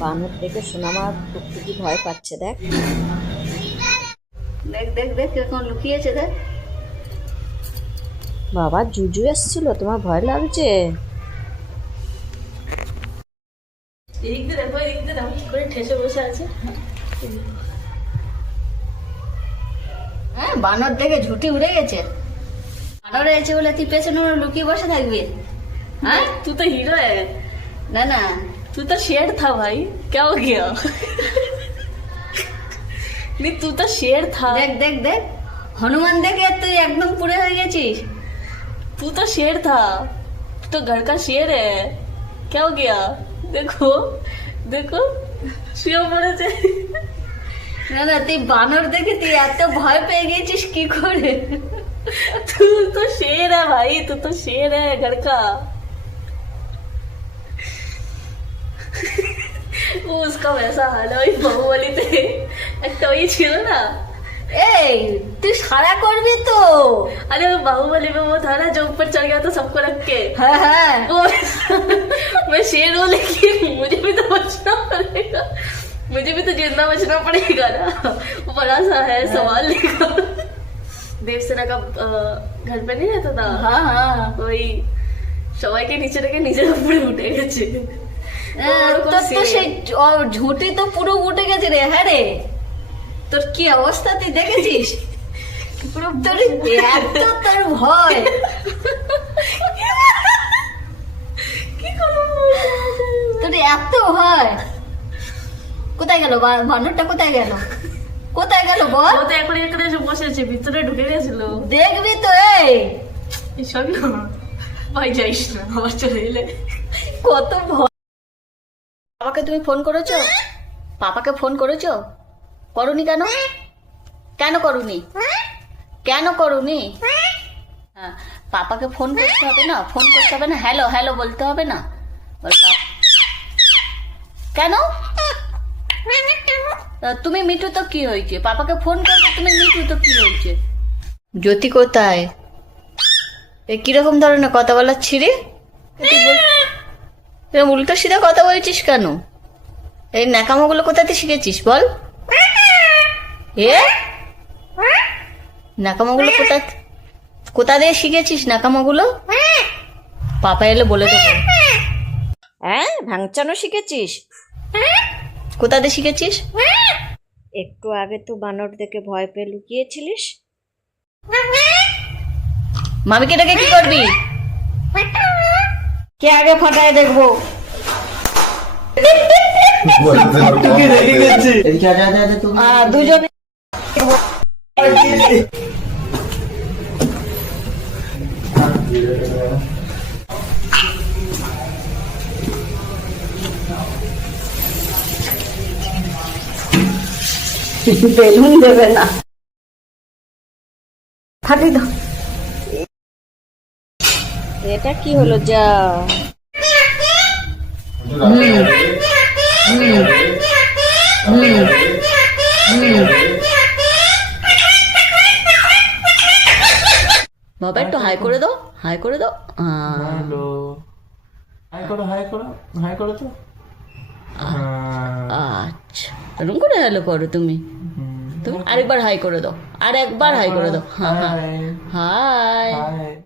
বানর দেখে সোনামা টুকটুকি ভয় পাচ্ছে। দেখ দেখ দেখ দেখ কিরকম লুকিয়েছে দেখ। বাবা, জুজু এসছিল, তোমার ভয় লাগছে? এদিক দিয়ে দেখো, এদিক দিয়ে দেখো কি করে ঠেসে বসে আছে। হ্যাঁ, বানর দেখে ঝুঁটি উড়ে গেছে। বানর এসেছে বলে তুই পেছনে লুকিয়ে বসে থাকবি? हाँ तू तो हीरो है। ना ना, तू तो शेर था भाई, क्या हो गया? नहीं, तू तो शेर था। देख देख देख हनुमान देखे তুই একদম পুড়ে হয়ে গেছিস। तू तो शेर था, तू तो घर का शेर है। क्या हो गया? देखो देखो, শুয়ে পড়েছে। না না, তুই বানর দেখে তুই এত ভয় পেয়ে গেছিস কি করে? तू तो शेर है भाई, तू तो शेर है घर का। वो उसका वैसा हाल है, वही बाहुबली थे একটা ওই ছিল না। এই তুই সারা করবি তো? अरे वो बाहुबली में वो था ना जो ऊपर चढ़ गया था सबको रख के। হ্যাঁ হ্যাঁ, वो मैं शेर हूँ, लेकिन मुझे भी तो बचना पड़ेगा, मुझे भी तो जिंदा बचना पड़ेगा ना। वो बड़ा सा है सवाल लेगा। देवसेना का घर पे नहीं रहता था? হ্যাঁ হ্যাঁ। वही সবাইকে নিচে রেখে নিজের উপরে উঠে গেছে। তোর তো সেই ঝুঁটি তো পুরো উঠে গেছে রে। হ্যাঁ রে, তোর কি অবস্থা তুই দেখেছিস? পুরো তোর এত তোর ভয়। কি করবো? তোর এত ভয় কোথায় গেল? বানরটা কোথায় গেল? কোথায় গেল বল? ও তো এখন এখানে এসে বসেছে, ভিতরে ঢুকে গেছিল। দেখবি তো। এই এসব না ভাই, যাইস না, আবার চলে এলে। কত ভয়। পাপাকে তুমি ফোন করেছো? পাপাকে ফোন করেছো? করনি কেন? কেন করনি? কেন করনি? হ্যাঁ, পাপাকে ফোন করতে হবে না? ফোন করতে হবে না? হ্যালো হ্যালো বলতে হবে না? কেন? তুমি মিঠু তো কি হয়েছে? পাপাকে ফোন করবে তুমি, মিঠু তো কি হয়েছে? জ্যোতি কোথায়? এ কিরকম ধরনের কথা বলার ছিঁড়ে? এরকম উল্টো সিধা কথা বলছিস কেন? এই ন্যাকামোগুলো কোথাতে শিখেছিস বল? এ ন্যাকামোগুলো কোথা দিয়ে শিখেছিস ন্যাকামোগুলো? পাপা এলে বলে দেবো। হ্যাঁ, ভাঙচানো শিখেছিস? কোথা দিয়ে শিখেছিস? একটু আগে তো বানর দেখে ভয় পেয়ে লুকিয়েছিলিস। মামিকে ডেকে কি করবি? কে আগে ফাটায় দেখবো। দুজনে বেলুন দেবে না, ফাটি দাও। এটা কি হলো? যা বাবা একটু হাই করে দাও, হাই করে দাও। হ্যালো, হাই করো, হাই করো, হাই করো তো। আচ্ছা, এরকম করে হ্যালো করো তুমি? তুমি আরেকবার হাই করে দাও, আর একবার হাই করে দাও। হ্যাঁ হ্যাঁ, হাই। হাই।